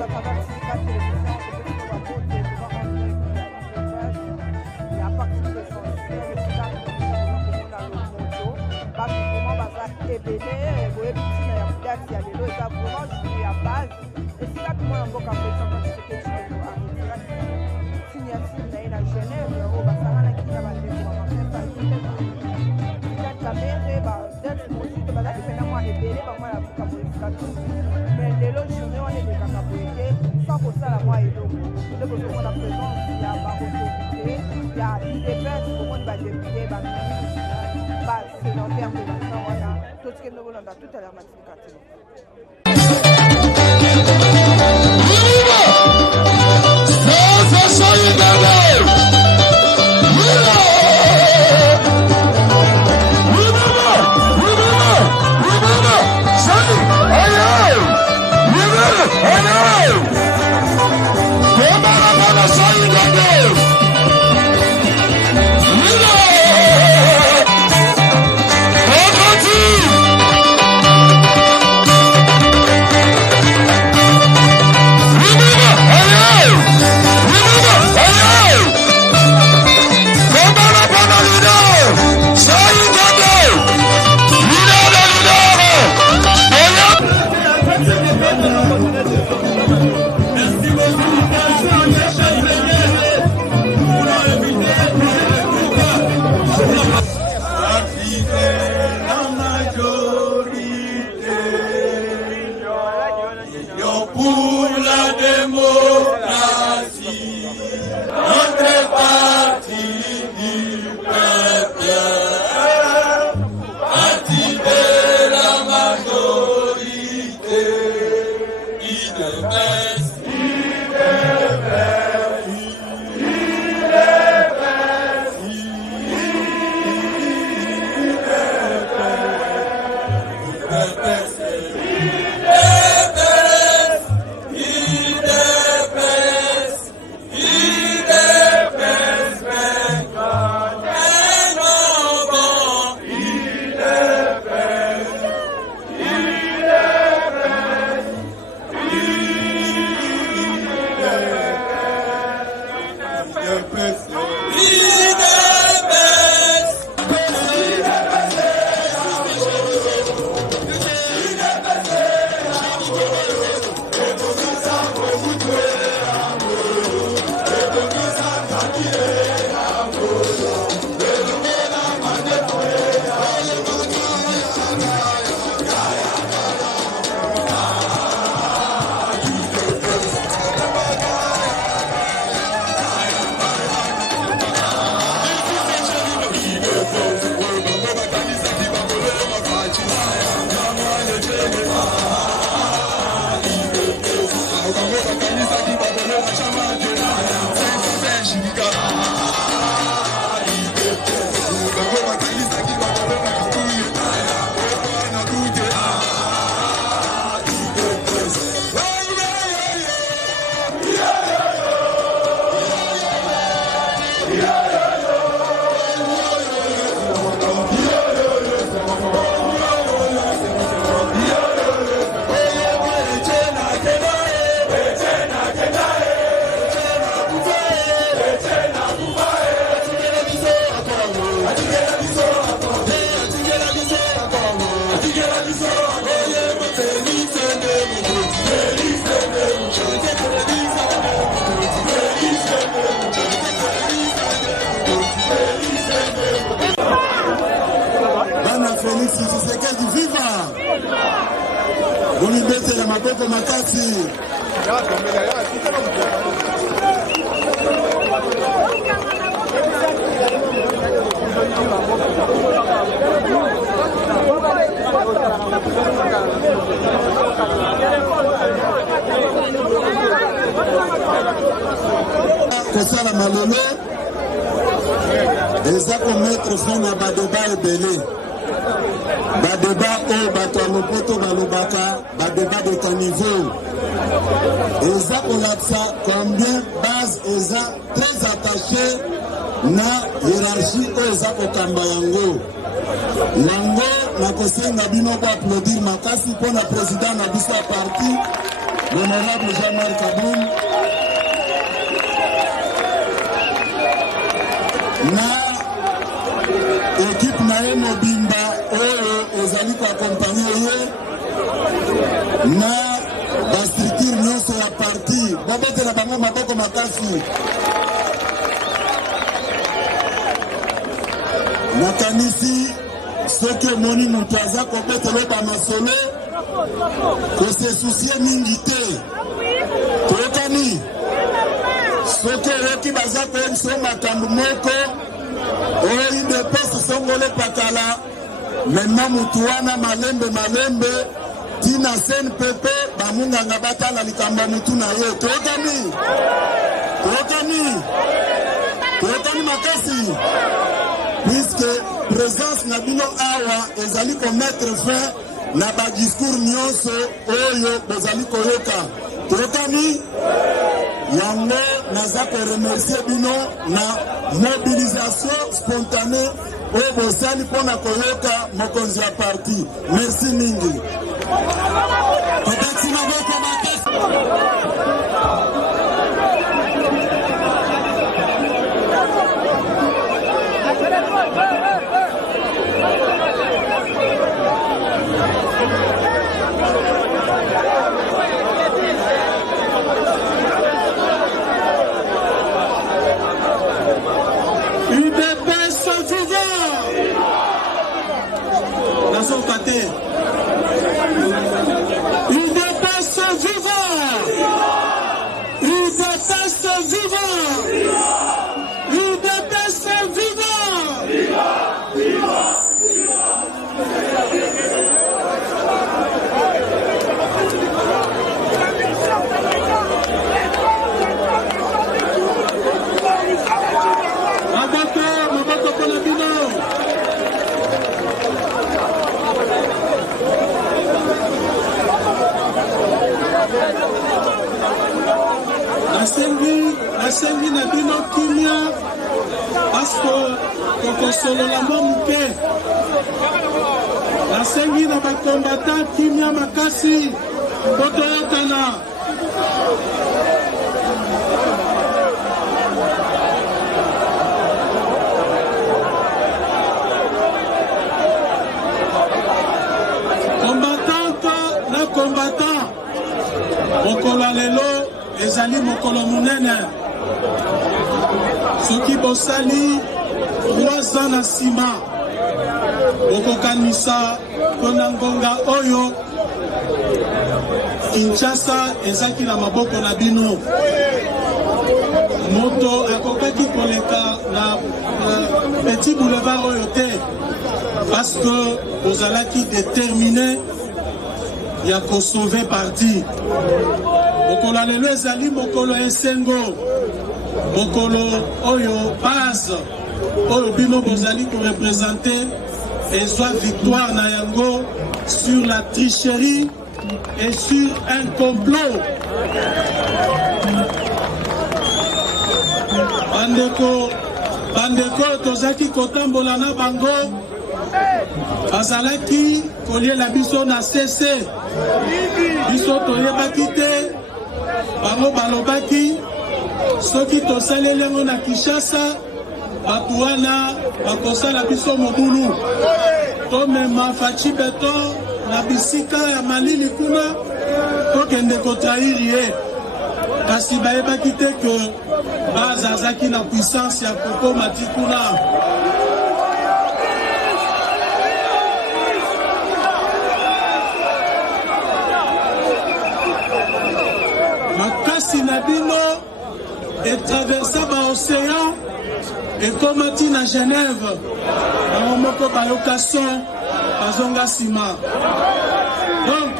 à travers Sika Télévision, peut-être qu'on va monter devant un direct il y a partie de l'essentiel, et Sika Télévision, on a le moto, parce que vraiment, ça a ébélé, vous voyez, petit, il y a peut-être, il y a les lots, ça a vraiment joué à base, et Sika tout le monde en voit qu'à fait, ça va se faire quelque chose à retirer, signature, il y a une Genève, au Bassarana qui a battu pour avoir fait ça, peut-être la mère, peut-être que aussi, de base, il fait moi ébélé, moi, la boucle à modification. Mais les lots journées, on est des cacapoétés, sans que ça, la moi et l'eau. Le besoin de la présence, il y a ma autorité, il y a l'IDPS, pour moi, il va députer, il va sédentaire, voilà, tout ce que nous voulons dans toute la matification. Kosala malolo eza komettre fin na badeba ebele badeba oyo bato ya lopoto balobaka badeba de caniveau eza kolakisa combien base eza très attaché na hiérarchie oyo eza kokamba yango nakosenga bino koapplaudir makasi mpona président na biso ya parti l'honorable Jean-Marc Aboum, na équipe naye mobimba oyo ezali koaccompagne ye na bastructure nyonso ya parti babetela bango maboko makasi. Nakanisi soki omoni moto aza kobetela bamasolo kose susie mingi te toyokani soki oyoki baza koyebisa makambo moko oyo idepesi songolo pakala mema mutu wana malembe tina CNPP bamunganga batala likambo mutu na ye toyokani makasi puisque présence na bino awa ezali komettre fin na badiscours nyonso oyo bozali koyoka toyokani yango naza koremercier bino na mobilisation spontanée oyo bosali mpona koyoka mokonzi ya parti. Merci mingi. Kodaki maboko makasi. Nasengi na bino kimia paske kokosolola momuke. Nasengi na bakombata kimia makasi botoyokana. Combatante na combattant mokolo lelo ezali mokolo munene. Soki bosali 3 ans na sima okokanisa kona ngonga oyo Kinshasa ezaki na maboko na bino. Moto akokaki koleka na petit boulevard oyo te parce que ozalaki déterminé ya ko sauver parti. Mokolo lelo ezali mokolo esengo, mokolo oyo base oyo bino bozali ko représenter ezwa victoire na yango sur la tricherie et sur un complot. Bandeko tozaki kotambola na bango bazalaki koliela biso na CC biso toyebaki te bango balobaki soki tosaleli yango na Kinshasa bato wana bakosala biso mobulu tomema faci beton na bisika ya malili kuna tokende kotrahiri ye kasi bayebaki te ke bazazaki na puissance ya kokoma ti kuna. Makasi na bino etraversa baocéan ekomati na Genève bango moko bayoka son bazonga nsima. Donc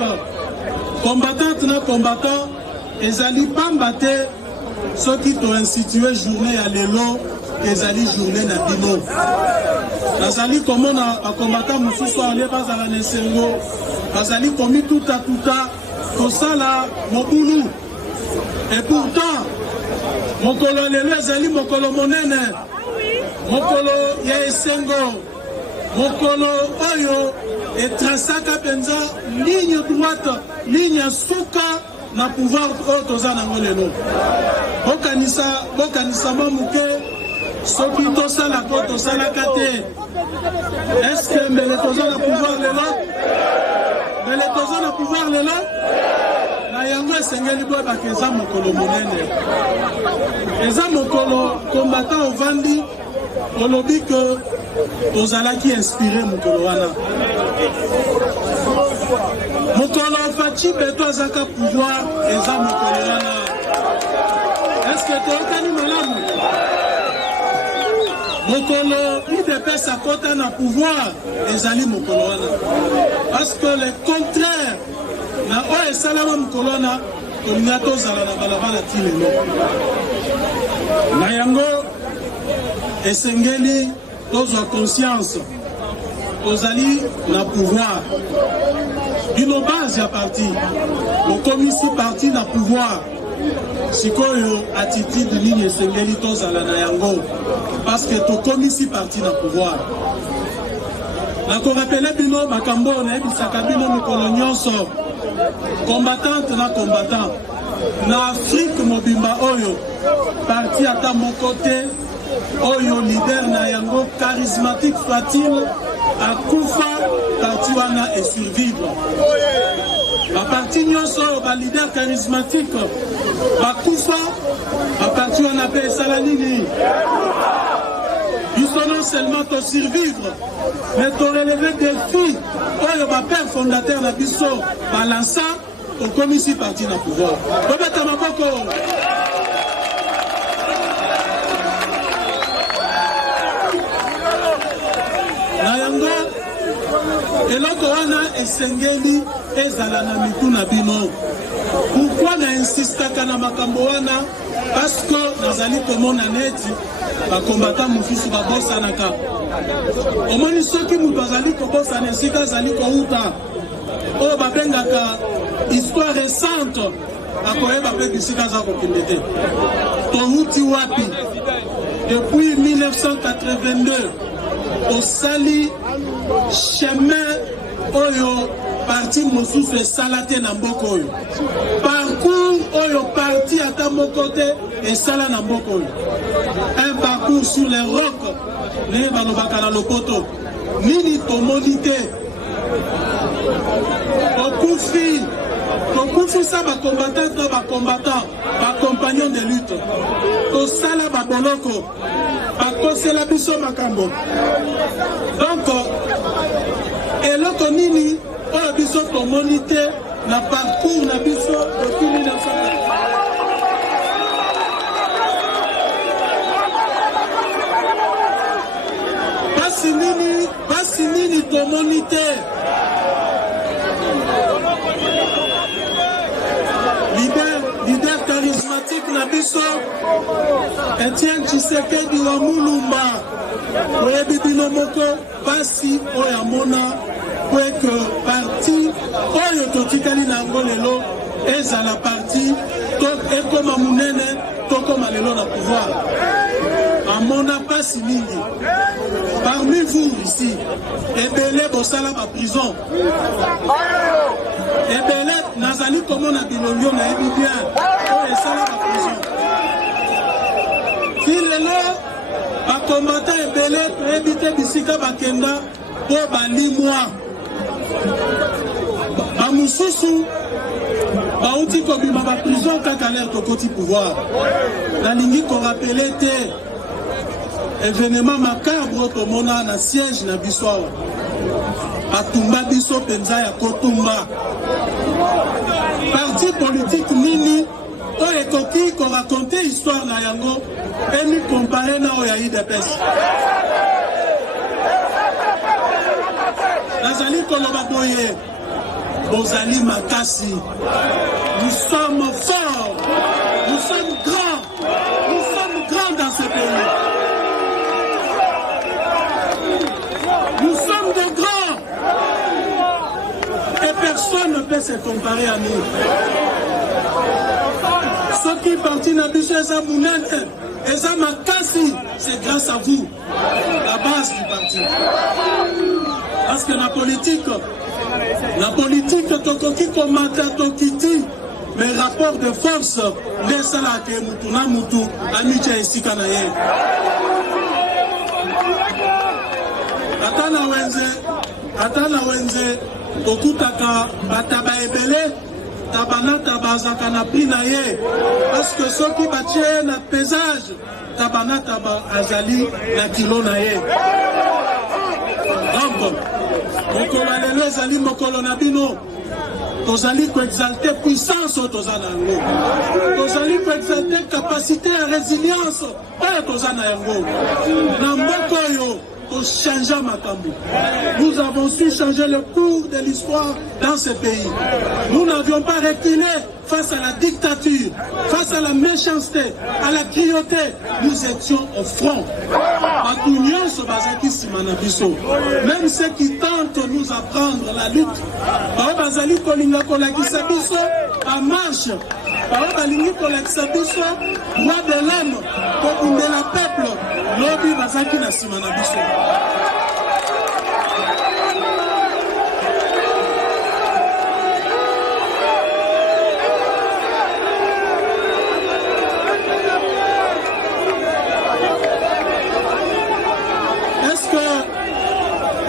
combattante na combattant ezali pamba te soki toinstitue journée ya lelo ezali journée na bino. Bazali komona bakombata mosusu ale bazala na esengo bazali komi tuta kosala mobulu. Et pourtant mokolo lelo ezali mokolo monene, mokolo ya esengo, mokolo oyo etrasaka penza ligne droite, ligne suka na pouvoir oyo toza nango lelo. Bokanisa moke soki tosala ko tosalaka te. Est-ce que mbele toza na pouvoir lelo? Mbele toza na pouvoir lelo? Na yango esengeli boyebaka eza mokolo monene. Eza mokolo combattant ovandi olobi ke tozalaki inspiré mokolo wana. Mokolo Fachi Beto azaka pouvoir eza mokolo wana. Est-ce que toyokani malamu? Mokolo UDPS akota na pouvoir ezali mokolo wana. Parce que le contraire na oyo esalama mokolo wana tolinga tozala na balabala ti lelo. Na yango esengeli tozwa conscience tozali na pouvoir. Dino base ya parti okomisi parti na pouvoir. Sikoyo attitude nini esengeli tozala na yango parce que tokomisi parti na pouvoir. Nakorapele bino makambo nayebisaka bino mikolo nyonso combattante na combattant na Afrique mobimba oyo parti ata moko te oyo leader na yango charismatique soit-il akufa parti wana et survivre. Ba parti nyonso oyo ba leader charismatique bakufa ba parti wana pe esala nini? Biso non seulement to survivre mais to relever défi oyo ba père fondateur na biso balansa au commissaire parti na pouvoir. Bobeta maboko. Na yango eloko wana esengeli ezala na mitu na bino. Pourquoi na insistaka na makambo wana? Parce que nazali komona neti bakombata mosusu babosanaka. Omoni soki mutu azali kobosana esika azali kouta oyo babengaka histoire récente akoyeba mpe bisika aza kokende te. Touti wapi? Depuis 1982 osali chemin oyo parti mosusu esala te na mboka oyo. Parcours oyo parti ata moko te esala na mboka oyo. Un parcours sur les rocs ne balobaka na lopoto. Nini tomoni te? Tokufi sa bakombatant to bakombatant, bakompagnon de lutte. Tosala baboloko, bakosela biso makambo. Donc, eloko nini oyo biso tomoni te na parcours na biso depuis 1980. Basi nini tomoni te? Leader charismatique na biso Etienne Tshisekedi wa Mulumba oyebi bino moko basi oyo amona que parti oyo totikali na yango lelo ezala parti ekoma munene tokoma lelo na pouvoir. Amona pasi mingi parmi vous ici ebele bosala ba prison ebele nazali komona bilongo na yebi bien oyo esala ba prison filelo bakomata ebele toyebi te bisika bakenda po balimwa bamosusu bauti kobima ba prison kaka lere tokoti pouvoir. Nalingi korapele te événement macabre tomona na siège na biso awa atumba biso penza ya kotumba. Parti politique nini oyo ekoki koraconte histoire na yango emi compare na oyo ya UDPS. Nazali koloba boye bozali makasi. Nous sommes forts, nous sommes grands dans ce pays. Nous sommes de grands et personne ne peut se comparer à nous. Ce qui est parti dans le eza munene, eza makasi, c'est grâce à vous, la base du parti. Parce que la politique tokoki komata tokiti, mais rapport de force nde sala ke mutu na mutu amitia esika na ye. Ata na wenze okutaka bataba ebele tabanata bazaka na prix na ye parce que soki batie na pesage tabanata ba azali na kilo na ye. Donc mokolo lelo ezali mokolo na bino tozali ko exalter puissance toza na yango, tozali ko exalter capacité ya résilience oyo toza na yango na mboka oyo. Nous avons su changer le cours de l'histoire dans ce pays. Nous n'avions pas reculé face à la dictature, face à la méchanceté, à la cruauté. Nous étions au front. Même ceux qui tentent de nous apprendre la lutte, en marche, droit de l'homme, pour la peuple, lobby bazaki na sima na biso.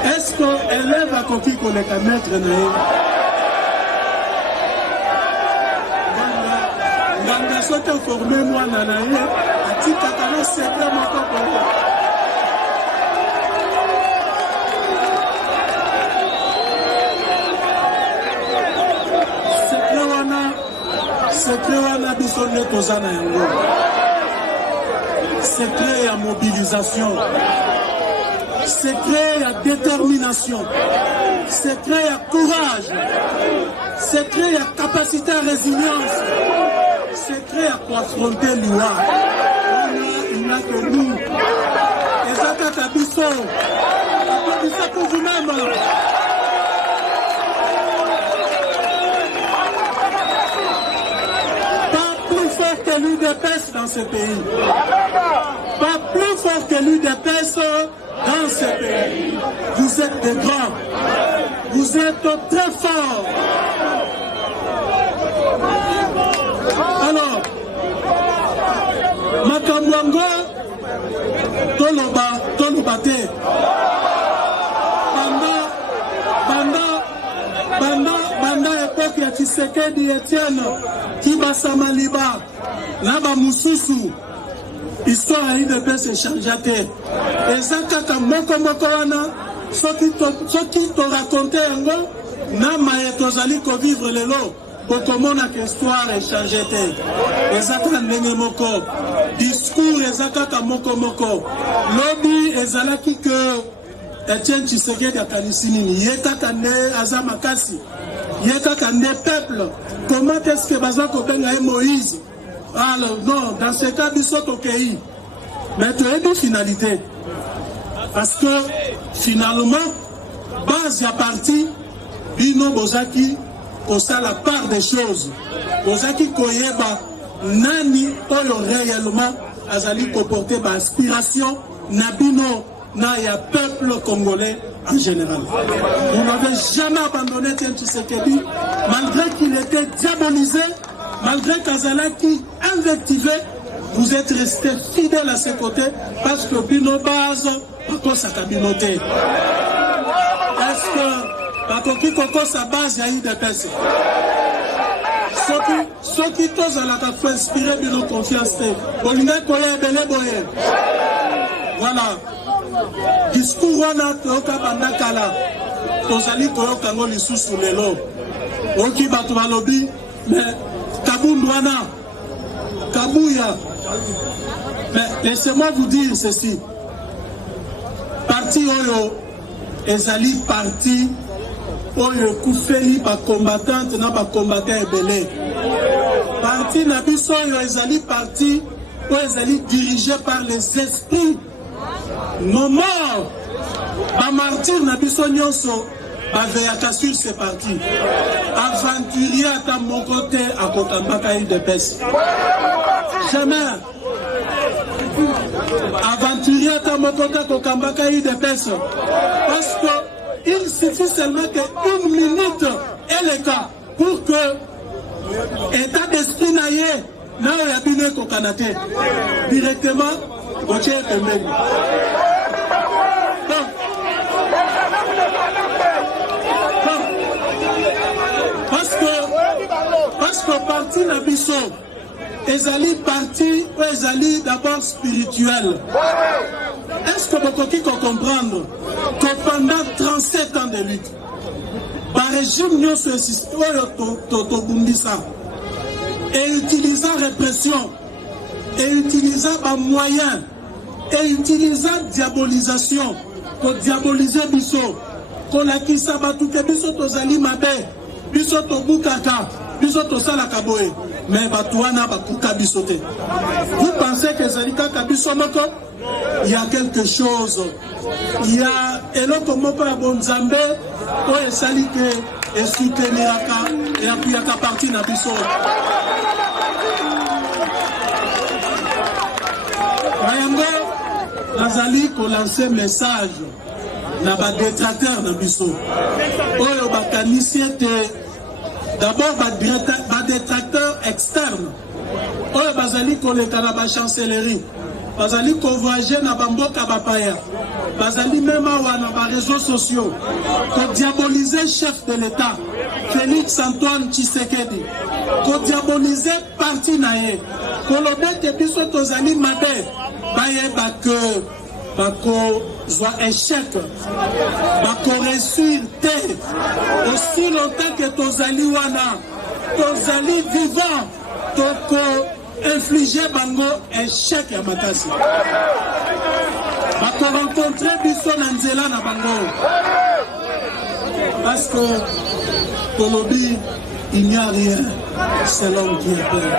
Est-ce que élève a koki koleka maître na ye? Nganga sote formé mwana na ye atikaka na secret moko koko. Secret wana biso nde toza na yango. Secret ya mobilisation, secret ya détermination, secret ya courage, secret ya capacité à résilience, secret ya confronter loi. Il n'a que nous. Et ça kaka biso. Applaudissez pour vous-même. Que l'UDPS dans ce pays. Pas plus fort que l'UDPS dans ce pays. Vous êtes des grands. Vous êtes très forts. Alors, Makamwango, Tolobate, Banda époque ya Tshisekedi Etienne, Kibasa Maliba, Naba Mususu, histoire à UDPS échangeate. Et ça, kaka moko wana, soki to raconte yango, na maye tozali ko vivre lelo, kokomona que histoire échangeate. Et ça, kaka ndenge moko, discours et ça, kaka moko. Lobby ezalaki que Etienne Tshisekedi akanisi nini, yekaka nde aza makasi, yekaka nde peuple. Comment est-ce que baza kobenga Moïse? Alors non, dans ce cas biso tokei. Mais tu as une finalité. Parce que finalement, base ya parti, bino bozaki osa la part des choses. Bozaki koyeba nani oyo réellement azali ko porter ba aspiration na bino na ya peuple congolais en général. Vous n'avez jamais abandonné Tshisekedi, malgré qu'il était diabolisé, malgré qu'Azalaki invectivé, vous êtes resté fidèle à ses côtés parce que Bino Base, pourquoi sa communauté? Est-ce que, parce que sa base, il y a eu des personnes. Ceux qui tous à la fait inspirer Bino confiance, voilà. Discours wana toyoka bandakala tozali koyoka ngo lisusu lelo oki bato balobi mais kabundu wana kabuya. Mais laissez-moi vous dire ceci, parti oyo ezali parti oyo kufeli ba combattante na ba combattant ebele, parti na biso oyo ezali parti oyo ezali dirigé par les esprits. Nos morts, ma martyr na biso nyonso, baveyaka sur ce parti. Aventurier à mon côté, à Kokambaka UDPS. Jamais. Aventurier à mon côté, à Kokambaka UDPS. Parce qu'il suffit seulement qu'une minute est le cas pour que état d'esprit naïe, là où il y a bien kokanate. Directement, Gauthier Pembeni. Parce que parti Nabiso, ezali parti ou ezali d'abord spirituel. Est-ce que vous pouvez comprendre que pendant 37 ans de lutte, par régime nous et utilisant répression, et utilisant un moyen, et utilisant diabolisation, pour diaboliser Bisso, qu'on a qui s'abattu que Bisso tozali mabe, Bisso tobukaka, Bisso tosala kaboe, mais batouana bakuka Bissote. Vous pensez que Zalika Kabiso Moko? Il y a quelque chose. Il y a Eloko Moko à Bonzambe, où est sali que et souteniraka et appuyaka parti na Bisso. Wayango, Nazali ko lancer message na ba détracteur na Bisso. Oyo bakanisi ete d'abord ba détracteur externe. Oyo bazali ko leka na ba chancellerie. Bazali ko voyager na bamboka bapaya. Bazali même awa na ba réseaux sociaux. Ko diaboliser chef de l'État Félix Antoine Tshisekedi. Ko diaboliser parti na ye. Ko lobete biso tozali mabe. Baye bako bako zwa échec. Bako réussir te. Aussi longtemps que tozali wana. Tozali vivant. Toko infliger bango échec ya makasi. Bako rencontrer biso na nzela na bango. Parce que Kolobi, il n'y a rien. C'est l'homme qui est peur.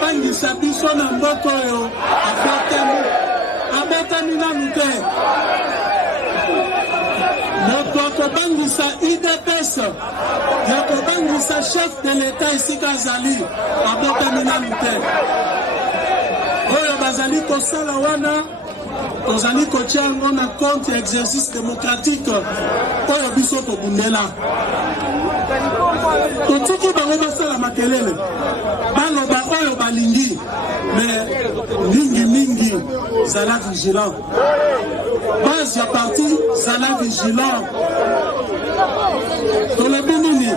Bangisa biso na mboko yo abotami nanu te moto akobangisa UDPS ya kobangisa chef de l'État esika azali abotami nanu te oyo bazali kosala wana tozali kotia yango na compte ya exercice démocratique oyo biso tobundela totiki bango basala makelele baloba oyo balingi mais mingi zala vigilant base ya parti zala vigilant tolobi nini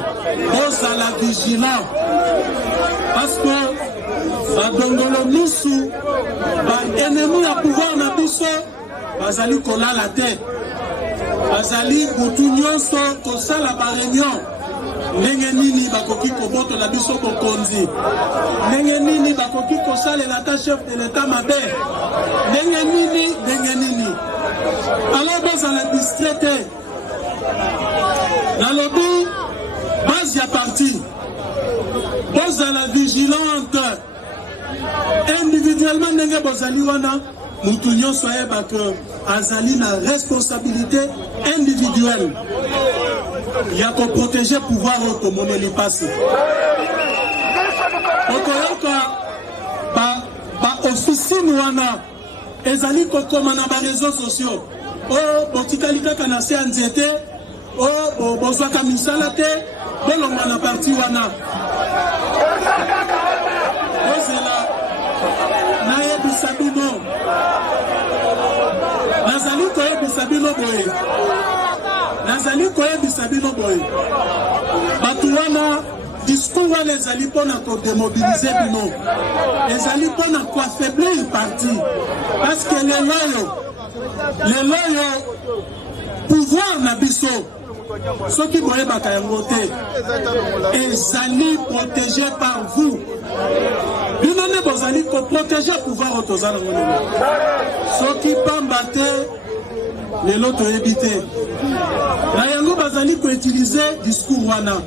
bozala vigilant parce que badongolo misu baennemi ya pouvoir na biso bazali kolala te bazali butu nyonso kosala bareunion ndenge nini bakoki kobotola biso bokonzi ndenge nini bakoki kosalela ta chef de l'État mabe ndenge nini alors bazala distraite nalobi base ya parti bozala vigilante individuellement ndenge bozali wana mutu nyonso ayeba ke azali na responsabilité individuelle. Il y a qu'on protéger le pouvoir comme on est passé. Officine wana ezali kokoma na ba réseaux sociaux. Oh botikalika kana se anzete. Oh bozwaka misala te. Bolonga na parti wana. Ozela na yebisabino. Nazali ko yebisabino boye. Nazali koyebisa bino boye bato wana discours wana ezali mpona kodemobilize bino ezali mpona koaffaiblir parti parce que lelo oyo pouvoir na biso soki boyebaka yango te ezali protégé par vous bino nde bozali koprotege pouvoir oyo toza nango lelo soki pamba te lelo toyebi te na yango bazali koutiliser discours wana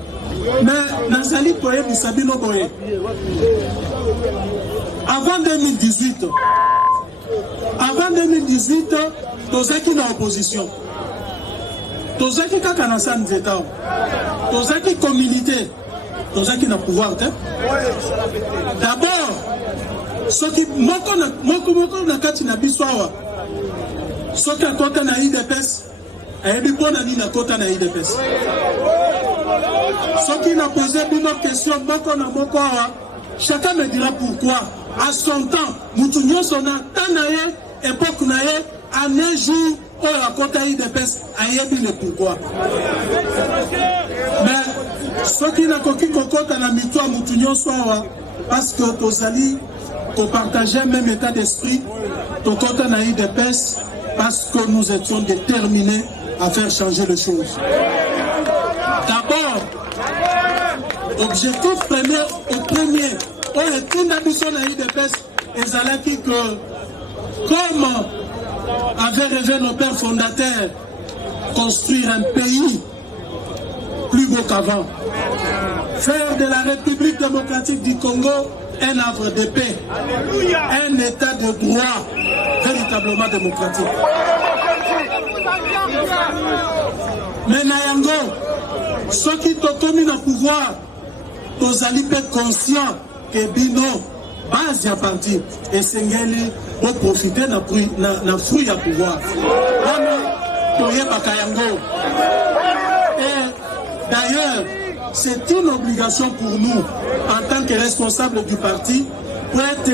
mais nazali koyebisa bino boye avant 2018 tozaki na opposition tozaki kaka na sa nzeta tozaki communauté tozaki na pouvoir te d'abord soki moko na kati na biso awa soki akota na IDPS ayebi mpona nini akota na IDPS. Soki na pose bino question moko na moko awa, chacun me dira pourquoi. À son temps, mutu nyonso na temps na ye, époque na ye, année jour oyo akota IDPS ayebi le pourquoi. Mais soki nakoki kokota na mitu ya mutu nyonso awa, parce que tozali ko partager même état d'esprit, tokota na IDPS parce que nous étions déterminés à faire changer les choses. D'abord, objectif premier, on est tout d'habitude à IDPS et Zalaki que, comme avait rêvé nos pères fondateurs, construire un pays plus beau qu'avant, faire de la République démocratique du Congo un havre de paix, un état de droit véritablement démocratique. Mais Nayango, ceux qui tombent dans le pouvoir, tous allez être conscients que Bino, base à partir, et Sengeli, pour profiter de la fruit à pouvoir. Et d'ailleurs, c'est une obligation pour nous, en tant que responsables du parti, pour être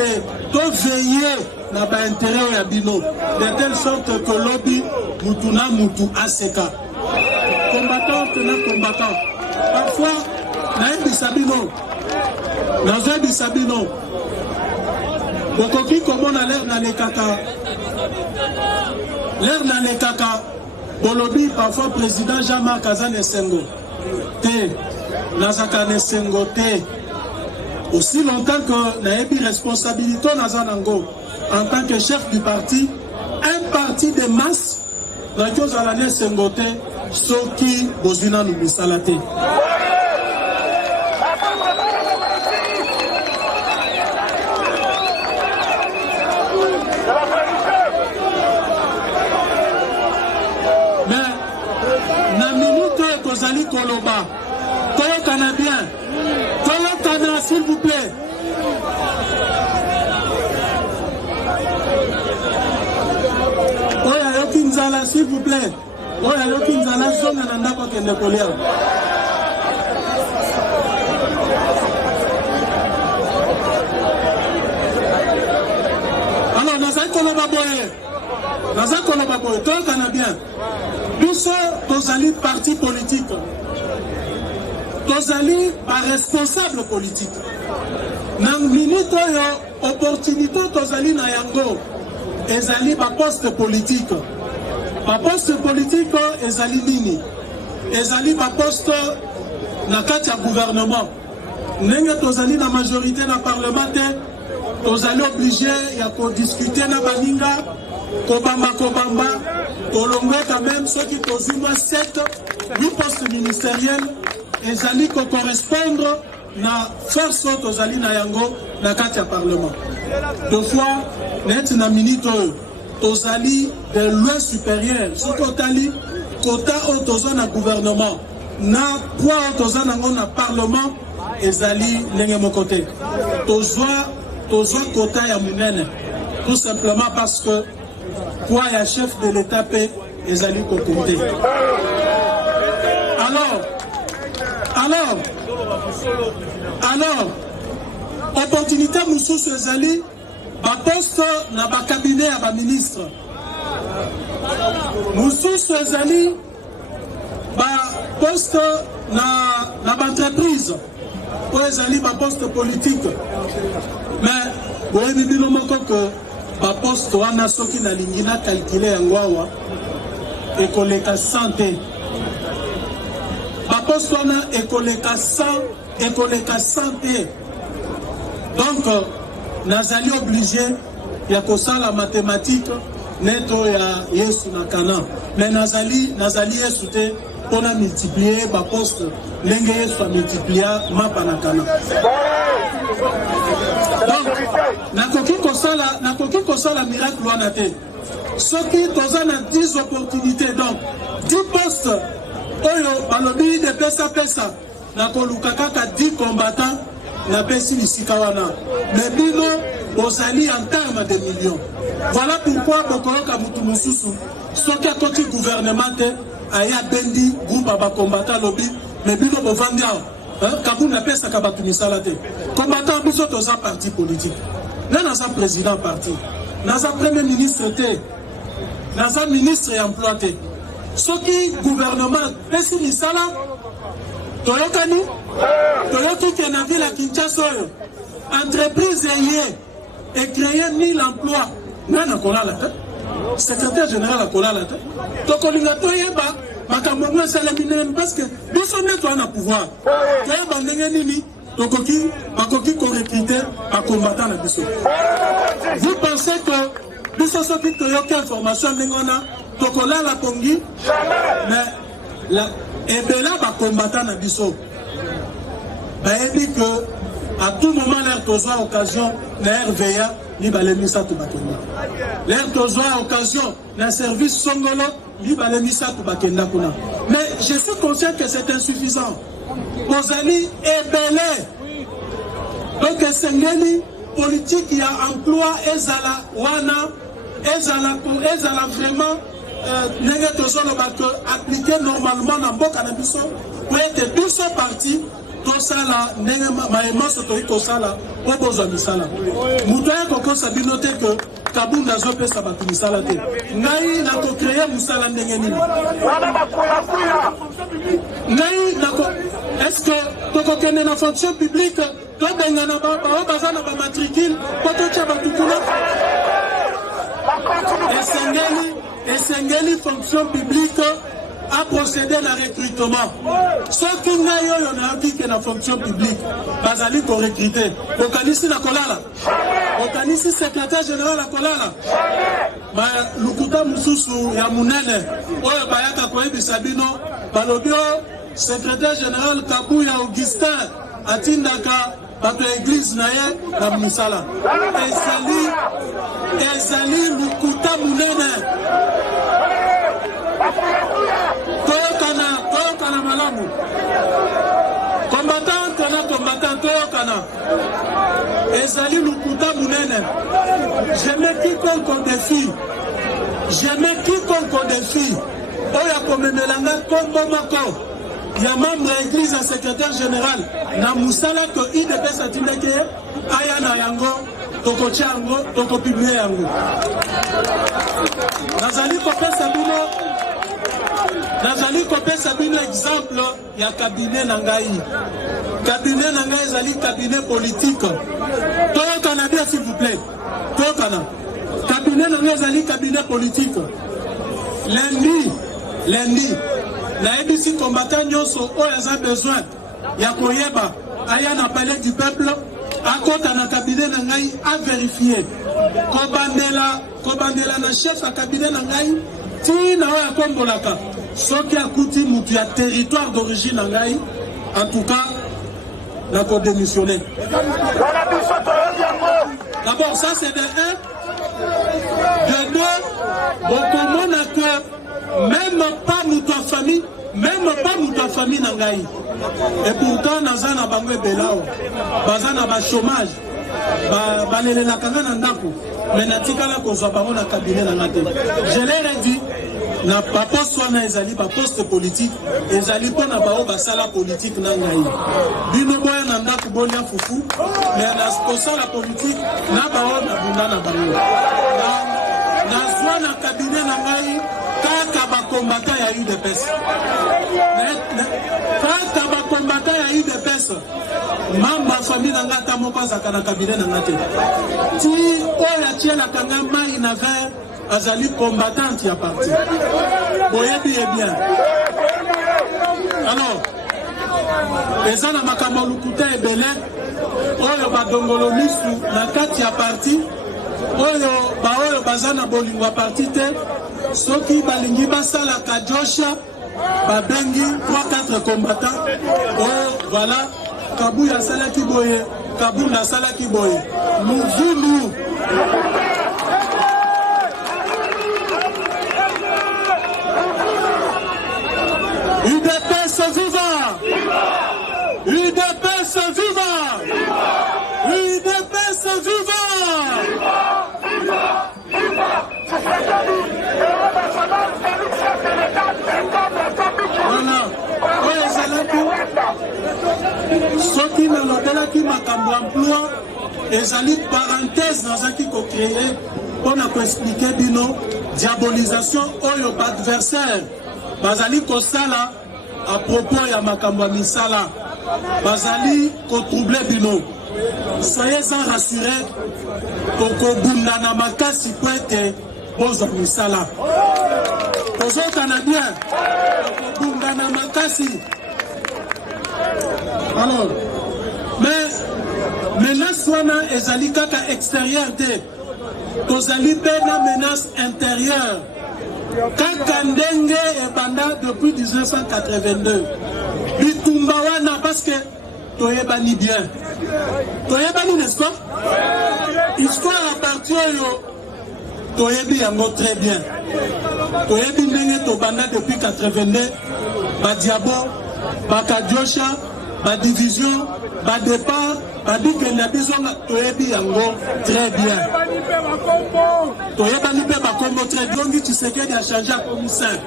veiller dans l'intérêt de Bino, de telle sorte que lobby, Mutuna Mutu Aseka. Combattant, combattant. Parfois, Naïm Bissabino, Nazé Bissabino, Bokoki, comme on a l'air dans les caca. L'air dans les caca, Bolobi, parfois président Jean-Marc Azan Essengo. Té, Nazaka Nessengo, té. Aussi longtemps que Naïbi responsabilité Nazanango, en tant que chef du parti, un parti de masse, la chose à l'année Sengote, Soki, Bozuna Nubisalate. Mais, na minute Kozali Koloba, Toyo Canadien, Toyo Canada, s'il vous plaît. S'il vous plaît. Alors, dans parti politique. Tozali par responsable politique. Dans minute opportunité Tozali na yango. Ezali par poste politique. Ma poste politique ezali nini? Ezali ma poste na kati ya gouvernement. Ndenge tozali na majorité na parlementaire, tozali obligé ya ko discuter na baninga, kobamba, kolongwe quand même ceux qui tozuma 8 postes ministériels, ezali ko correspondre na force tozali na yango na kati ya parlement. Deux fois, net na minute Tozali de loin supérieur. Ce Kotali, Kota Otoza na gouvernement, na poids Otoza na parlement, Ezali n'engé mon côté. Tozoa Kota ya Munene. Tout simplement parce que poids ya chef de l'État paix, Ezali Kokote. Alors, opportunité Moussous Ezali, ba poste na ba cabinet à ba ministre. Moussous ezali ba poste na ba entreprise. Ou ezali ba poste politique. Mais boye bibino moko que ba poste wana soki na lingina calculer ngwawa ekoleka santé. Ba poste wana ekoleka santé. Donc Nazali obligé ya kosala mathématique neto ya Yesu na Kana. Mais Nazali Yesu te pona multiplier ba poste lenge Yesu a multiplier mapa na Kana. Donc nakoki kosala miracle wana te. Soki tozana 10 opportunités donc 10 postes oyo balobi de pesa na koluka kaka 10 combattants na pesi lisika wana. Mais bino aux alliés en termes de millions. Voilà pourquoi Bokoloka Moutoumoussousou, ce qui a côté gouvernement, Aya Bendi, groupe à combattant lobby, mais Bino Bovandia, Kaboun n'a pas sa kabatumi salate. Combattant Bissot dans un parti politique. Là, dans un président parti, dans un premier ministre, dans un ministre et emploi. Ce qui gouvernement, Pessi Misala, Toyokani, Toyoki Kenavi la Kinshasa, entreprise et créer 1000 emplois. Nana Kolala, secrétaire général à Kolala, Tokolinga Toyeba, Makamonga Salaminen, parce que Bissonnet a un pouvoir. Toyeba Nenganini, Tokoki, Makoki Korekite, à combattant la Bissot. Vous pensez que Bissot qui Toyoki information Nengona, Tokola la Pongi, mais la Ebela va combattre na biso. Il dit que à tout moment l'air tozoa occasion na RVA ni balemisa to bakenda. L'air tozoa occasion na service songolo ni balemisa to bakenda kuna. Mais je suis conscient que c'est insuffisant. Ozali ebele. Donc sengeli politique il y a emploi ezala wana ezala vraiment appliqué normalement dans le cannabis pour être tous ces partis, tout ça là, tout ça là, au besoin de ça là. Moutoya Koko Sabi noté que Kaboun n'a pas sa battu ça là. Naï n'a pas créé Moussala Ndengeni. Naï n'a pas. Est-ce que Toko Kene na fonction publique, toi Bengana Baba, Bazana Baba matricule, Koto Tchabatukuna. Et Sengeli fonction publique a procédé à recrutement. Ceux qui n'ont dit que la fonction publique, Bazali pour recruter. Okanisi la Kolala. Okanisi secrétaire général la Kolala. Lukuta Moussousou ya Munene. Oyo Bayaka Koebi Sabino. Balobio, secrétaire général Kabouya Augustin. Atindaka. Bato église naye na Misala. Ezali Lukuta Munene. Toyokana malamu. Combattant Toyokana. Ezali Lukuta Munene. Je mets quiconque au défi. Oya komemelanga kombo mako. Il y a membre de l'église et secrétaire général. Na musala ko IDP satineke aya na yango toko chango toko publier yango. Nazali kopesa bino exemple ya cabinet nangai. Cabinet nangai ezali cabinet politique. Toyokana bien s'il vous plaît. Toyokana. Cabinet nangai ezali cabinet politique. Lundi. La ABC combattant Nyoso, a besoin. Yakoyeba, Aya na palais du peuple, à côté na cabinet Nangai, à vérifier. Kobandela na chef à cabinet Nangai, Tina Oya Kombolaka. Ce qui a coûté Moutia territoire d'origine Nangai, en tout cas, la co démissionné. D'abord, ça c'est de un. De deux, bon, comment on a que même pas notre famille Nangai. Et pourtant, Nazana Bangwe Belao, Bazana ba chômage, Balele la Kangana Ndaku, mais Natika la Kozabaro na cabinet Nangate. Je l'ai dit, na pas poste soit na ezali, pas poste politique, ezali pour na bao basala politique Nangai. Bino boya Nandaku bolia fufu, mais na posa la politique, na bao na bunda na bango. Na zwa na cabinet Nangai, kaka ba combattant ya UDPS. Kaka ba combattant ya UDPS. Mamba famille nangata moko zakana cabinet nangate. Ti oya tiela kanga mai na ver azali combattante ya parti. Boyebi e bien. Alors, ezana makambo lukuta ebele oyo badongolo misu na kati ya parti. Oyo bazana bolingwa parti te. Soki balingi basala kajosha babengi 3-4 combattants. Oh voilà, Kabouya salaki boye, Kaboula salaki boye. Nous voulons UDPS vivant. UDPS vivant. UDPS vivant. qui makambo emploi ezali parenthèse dans un qui ko créer pour nous expliquer bino diabolisation oyo adversaire bazali ko sala à propos ya makambo misala bazali ko troubler bino. Soyez-en rassurés pour que bundana makasi poete bozo misala. Bozo canadien bundana makasi. Alors, mais menace wana ezali kaka extérieur te. Tozali pena menace intérieure. Kaka ndenge ebanda depuis 1982. Bitumba wana parce que toyebani bien. Toyebani n'est-ce pas? Histoire à partir yo toyebi yango très bien. Toyebi ndenge tobanda depuis 82. Ba diabo, ba kadiosha, ba division, ba départ, ba dikenda bizonga toyebi yango très bien. Toyebani pe ba kombo très bien. Ngi Tshisekedi a changé à commissaire.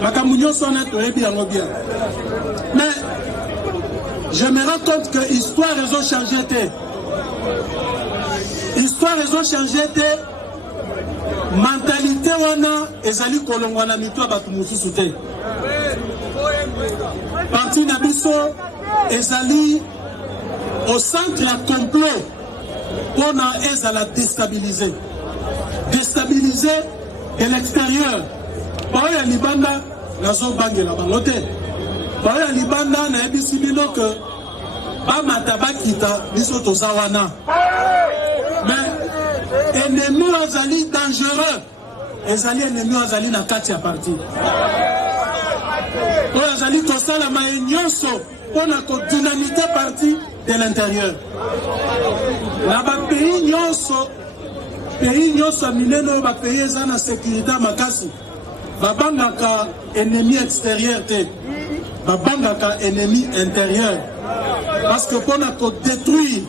Makamunyo sona toyebi yango bien. Mais je me rends compte que l'histoire ont changé. L'histoire ont changé. Mentalité wana ezali kolongwana mitwa batu mususu te. Parti na biso ezali au centre ya complot wana ezala déstabiliser. Déstabiliser de l'extérieur. Par ya libanda nazo bangela bango te. Par ya libanda na ebisi bino que ba matabakita biso tozawana. Mais ennemi azali dangereux. Ezali ennemi azali na kati ya parti. O azali kosala maenyoso pona ko dynamiter parti de l'intérieur. Na ba pays nyonso mineno ba pays ezana sécurité makasi. Babangaka ennemi extérieur te. Babangaka ennemi intérieur. Parce que pour nous détruire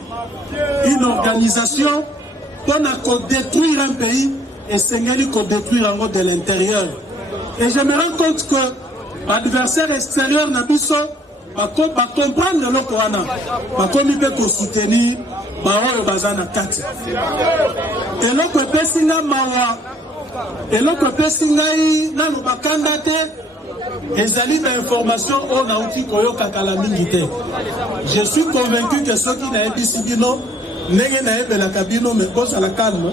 une organisation, pour nous détruire un pays, et Seigneur nous détruire en haut de l'intérieur. Et je me rends compte que l'adversaire extérieur n'a pas va comprendre le Coran, va peut soutenir Mao Bazana Kati. Et l'autre personne Mawa, et l'autre personne n'a pas candidaté. Ezali d'information on a outil koyo kakala mingi. Je suis convaincu que ceux qui n'avaient pas sibino n'ayez pas la cabine mais bosse à la calme.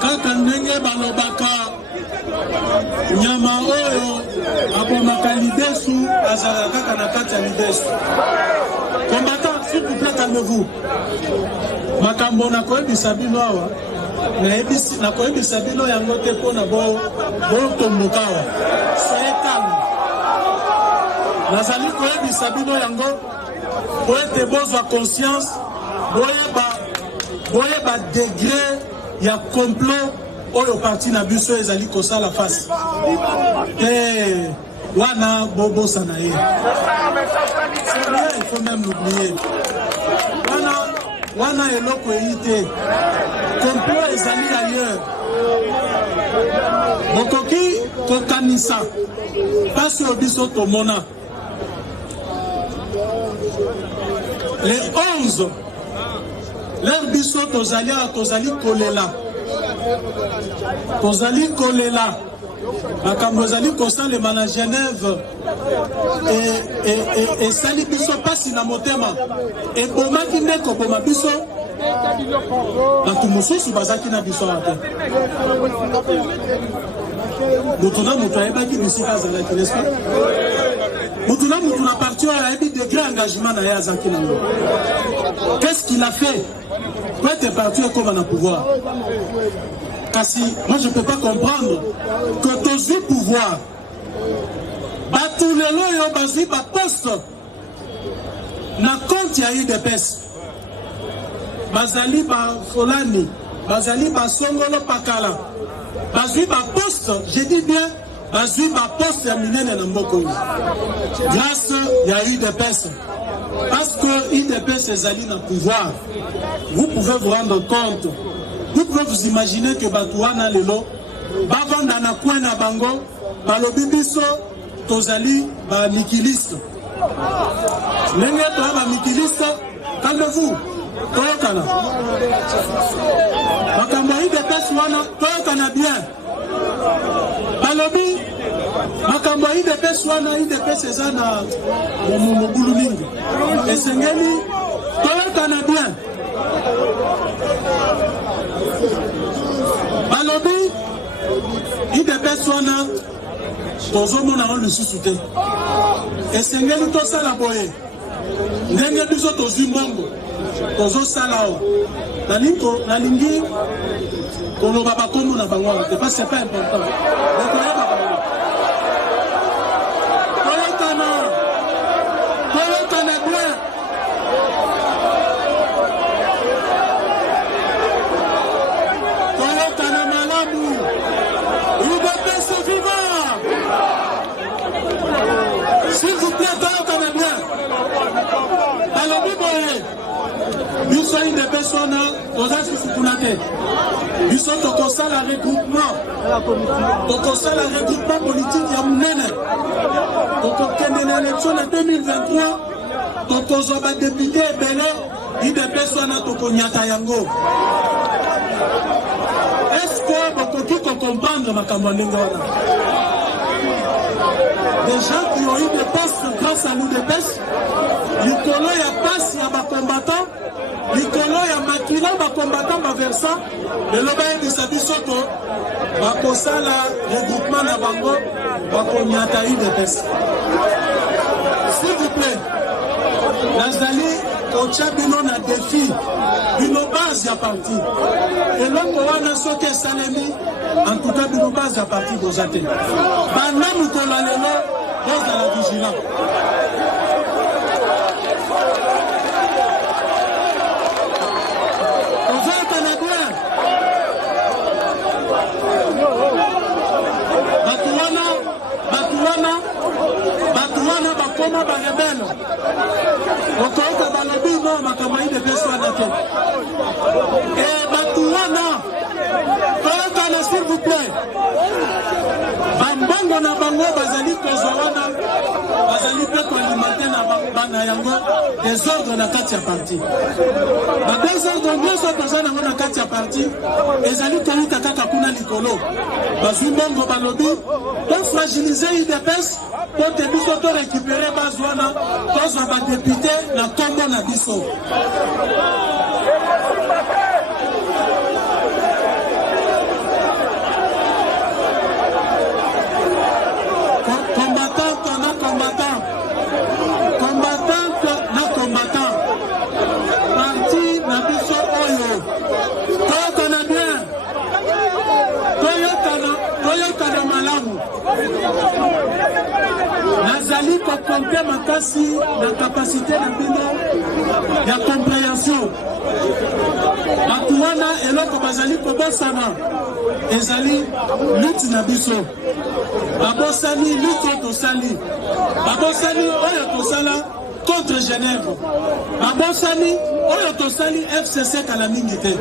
Kaka ndenge balobaka nyama oyo abomaka lidesu azala kaka na kati ya lidesu. Combattant, s'il vous plaît, calmez-vous. Makambo na koyebisa bino awa na koyebisa bino yango te mpona botomboka awa. Soyez calme. Nazali koyebisa bino yango po ete bozwa conscience boyeba degré ya complot oyo parti na biso ezali kosala face te wana bobosana ye. C'est vrai, il faut même l'oublier. Wana eloko eyite complot ezali ailleurs. Bokoki kokanisa pasi obiso tomona les 11 leur biso tozali kolela makambo ezali kosalema na Genève et sali biso pasi na motema ebomaki nde koboma biso bato mosusu bazaki na biso ate moto na moto ayebaki bisika azalaki n'est-ce pas moto na parti oyo ayebi degré engagement na ye azalaki nango. Qu'est-ce qu'il a fait pour être parti comme un pouvoir? Kasi moi je ne peux pas comprendre que tous les pouvoirs Batu lelo yo bazwi ba poste na compte ya UDPS. Bazali ba Folani, bazali ba Songolo Pakala. Bazwi ba poste, je dis bien, bazwi ba poste ya minene na mboko. Grâce ya UDPS. Parce que UDPS ezali na pouvoir. Vous pouvez vous rendre compte. Vous pouvez vous imaginer que Batouana lelo bavanda na coin na bango balobi biso tozali ba mikiliste. Nenge to ba mikiliste, calmez-vous. Toyokana. Makambo UDPS wana toyokana bien. Balobi makambo UDPS wana UDPS eza na mobulu mingi. Esengeli toyokana bien. Balobi UDPS wana tozomona le sous-soutien. Esengeli tosala boye. Ndenge biso tozwi mbongo. Tozo salao. Nalingi koloba bakombo na bango. C'est pas important. S'il vous plaît, nous sommes des personnes, nous sommes le regroupement politique. Donc, en élection en 2023, nous sommes députés et des personnes yango. Est-ce que vous pouvez comprendre ma campagne? Des gens qui ont eu des postes grâce à l'UDPS, l'Ikolo ya passe ya combattants, l'Ikolo ya makila combattant baversa, le lobaye de Sabisoto, bakosala regroupement na bango, bakonyata UDPS. S'il vous plaît, Nazali, Kocha bino na défi, bino base ya parti. Et l'homme wana soke salemi, en tout cas bino base ya parti bozate. Banamu kolalelo, base à la vigilance. Batuana bakoma ba rebelle. Okoka balobi no makamai de personne ate. Et Batuana, Toyokana s'il vous plaît. Bambango na bango bazali kozowana, bazali pe ko alimenter na bana yango des ordres na kati ya parti. Ba des ordres nyonso tozana na kati ya parti, ezali koyuka kaka kuna likolo. Bazwi mbongo balobi, pour fragiliser UDPS, pour te biso to récupérer bazwana, tozwa ba député na kombo na biso. Nazali pour compter ma kasi, la capacité de la compréhension. Batuana et l'autre bazali pour Bossana. Ezali lutte nabiso. Babosani lutte contre Sali. Babosani oyo tosala contre Genève. Babosani oyo tosali FCC kalamingite.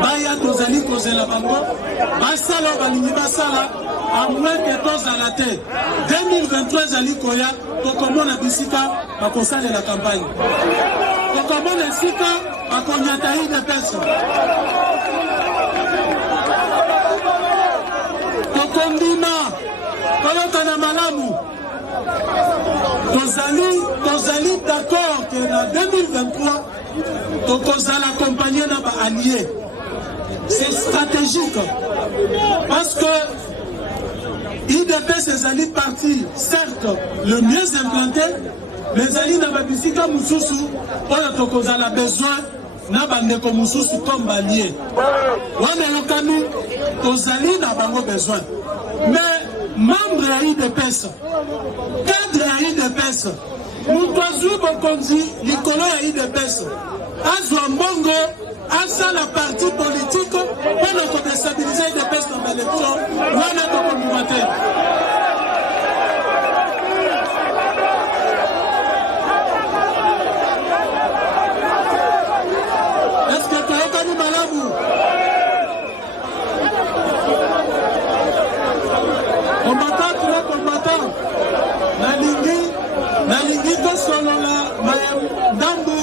Baya tozali kozela bango. Basala balingi basala. À moins que tous à la tête. 2023 Zali Koya, Tokomona Bisika, à cause de la campagne. Tokomona Sika, à Konyataï de personnes. Tokondima, Toyotana Malamu. Tozali d'accord que en 2023, Tokozala accompagné dans allié. C'est stratégique. Parce que IDPS est allé partir, certes, le mieux implanté, mais Ali n'a pas bisika Moussousou, on a besoin, n'a pas de Moussousou comme allié. On a le canou, Tozali n'a pas besoin. Mais membre ya IDPS, cadre ya IDPS, moto azwi bokonzi likolo ya IDPS, azwa mbongo, asala parti politique mpona kodestabilize IDPS na baélection wana tokondima te. Est-ce que toyokani malamu? Combattant nalingi tosolola ndambu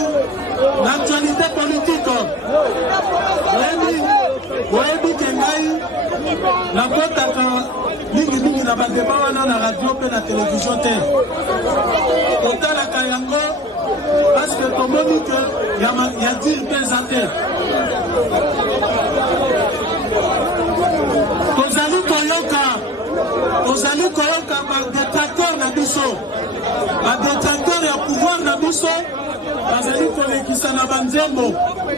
l'actualité politique. Oyebi ke ngai nakotaka mingi na badeba wana na radio mpe na télévision te. Totalaka yango parce que tomoni ke ya dire mpe eza te. Tozali koyoka badetracteur na biso, badetracteur ya pouvoir na biso, bazali kolekisa na banzembo,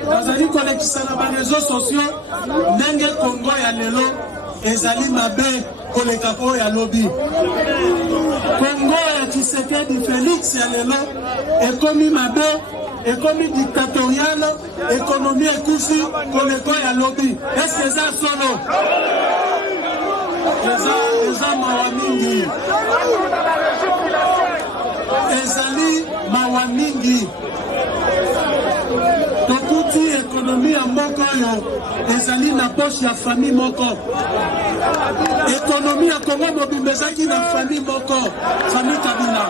bazali kolekisa na bareseau sociaux, ndenge Congo ya lelo ezali mabe koleka oyo ya lobi. Congo ya Tshisekedi Félix ya lelo ekomi mabe, ekomi dictatorial, économie ekufi koleka oyo ya lobi. Est-ce que eza solo? Eza mawa mingi, ezali mawa mingi. Tokuti ekonomi ya mboka oyo ezali na poche ya famille moko. Ekonomi ya Congo mobimba ezaki na famille moko, famille Kabila.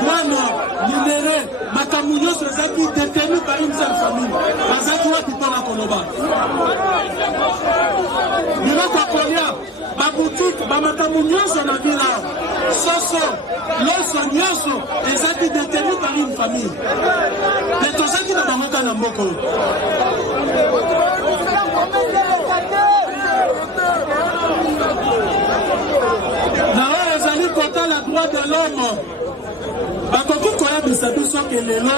Douane, minere, makambo nyonso ezaki détenu par une seule famille. Bazaki wapi mpona koloba? Biloko ya kolia, baboutique, bamakambo nyonso na bila, soso, loso nyonso ezaki détenu par une famille. Mais tozaki na bango kaka na mboka oyo. Na oyo ezali kotala droit de l'homme. Bakoki koyebisa biso ke lelo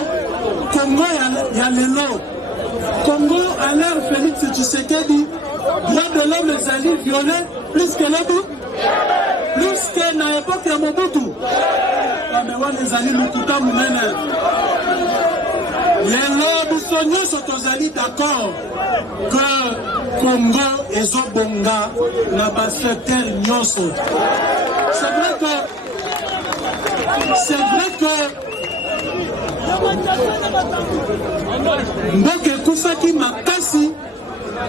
Congo ya lelo, Congo à l'ère Félix Tshisekedi, droit de l'homme ezali violé plus que l'autre, plus que na époque ya Mobutu. Mais wana ezali lukuta munene. Lelo biso nyonso tozali d'accord que Congo ezobonga na basecteur nyonso. C'est vrai que mboka ekufaki makasi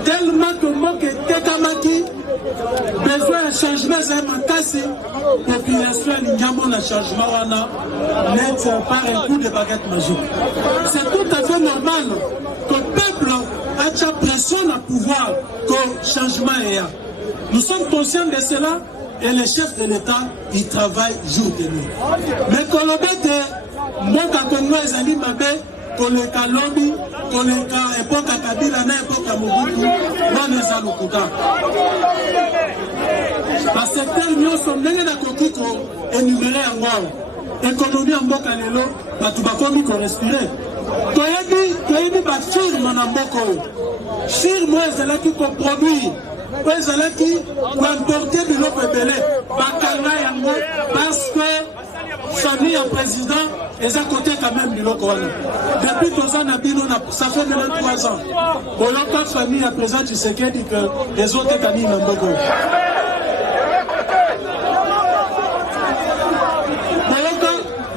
tellement que mboka etekamaki, besoin ya changement ezali makasi, population elingi amona changement wana net par un coup de baguette magique. C'est tout à fait normal que le peuple atia pression na pouvoir que changement eya. Nous sommes conscients de cela. Et les chefs de l'État, ils travaillent jour et nuit. Mais Kolobete, Mboka Congo ezali mabe, koleka lobi, koleka époque Kabila na époque Mobutu, wana eza lokuta. Ba secteur nyonso ndenge na koki ko énuméré yango awa. Économie ya mboka lelo, bato bakomi ko respirer. Toyebi ba firme na mboka oyo. Firme oyo ezalaki ko produire. Ezalaki importer biloko ebele bakanga yango parce que famille ya président eza côté quand même biloko wana. Depuis toza na bino ça fait maintenant 3 ans. Boyoka famille ya président Tshisekedi que les autres kani na mboko.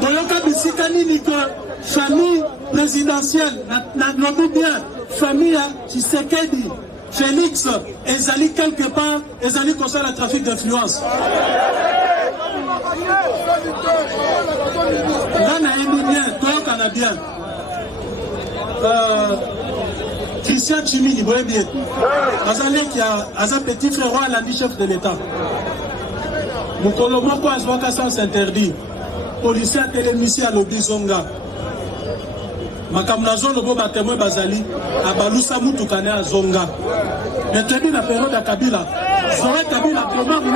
Boyoka bisika nini que famille présidentielle na lobi bien famille ya Tshisekedi Félix ezali quelque part, ezali concerne le trafic d'influence. Là, on a bien, toi, on a bien. Christian Chimini, vous voyez bien. Azali qui a un petit frère roi, l'a dit chef de l'État. Mon colombo, quoi, je vois qu'à ça s'interdit. Policier à télémissi à l'Obizonga. Makamnazo lobo batemoy bazali abalusa mutu kane azonga. Mais tu as dit la période à Kabila. Zoé Kabila comment vous